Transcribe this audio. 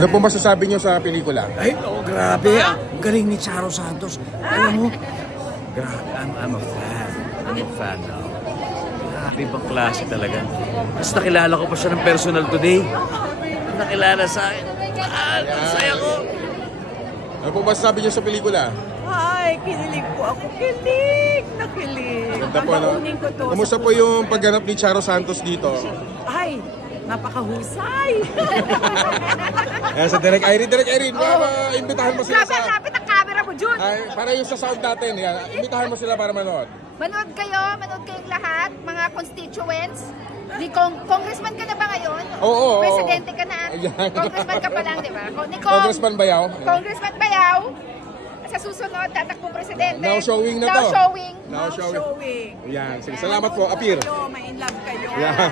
Ano po masasabi niyo sa pelikula? Ay, oh, grabe. Ang galing ni Charo Santos. Alam mo, grabe. I'm a fan. I'm a fan now. Grabe bang klase talaga. Mas nakilala ko pa siya ng personal today. Nakilala sa akin. Ang saya ko. Ano po masasabi niyo sa pelikula? Ay, kinilig po ako. Kilig! Nakilig. Ganda po, no? Babaunin ko to. Kumusta po yung pagganap ni Charo Santos dito? Ay, napakahusay. Ayan, sa Direk Irene, imbitahan mo sila sa... Lapit ang camera mo, Jun. Ay, para yung sa sound natin, yan. Imbitahan mo sila para manood. Manood kayong lahat, mga constituents. Congressman ka na ba ngayon? Oo. Presidente ka na. Ayan. Congressman ka pa lang, di ba? Congressman Bayaw. Congressman Bayaw. Sa susunod, tatakbong presidente. Now showing na to. Showing. Now showing. Showing. Yan. Sige, salamat po, Apir. May in love kayo. Yan.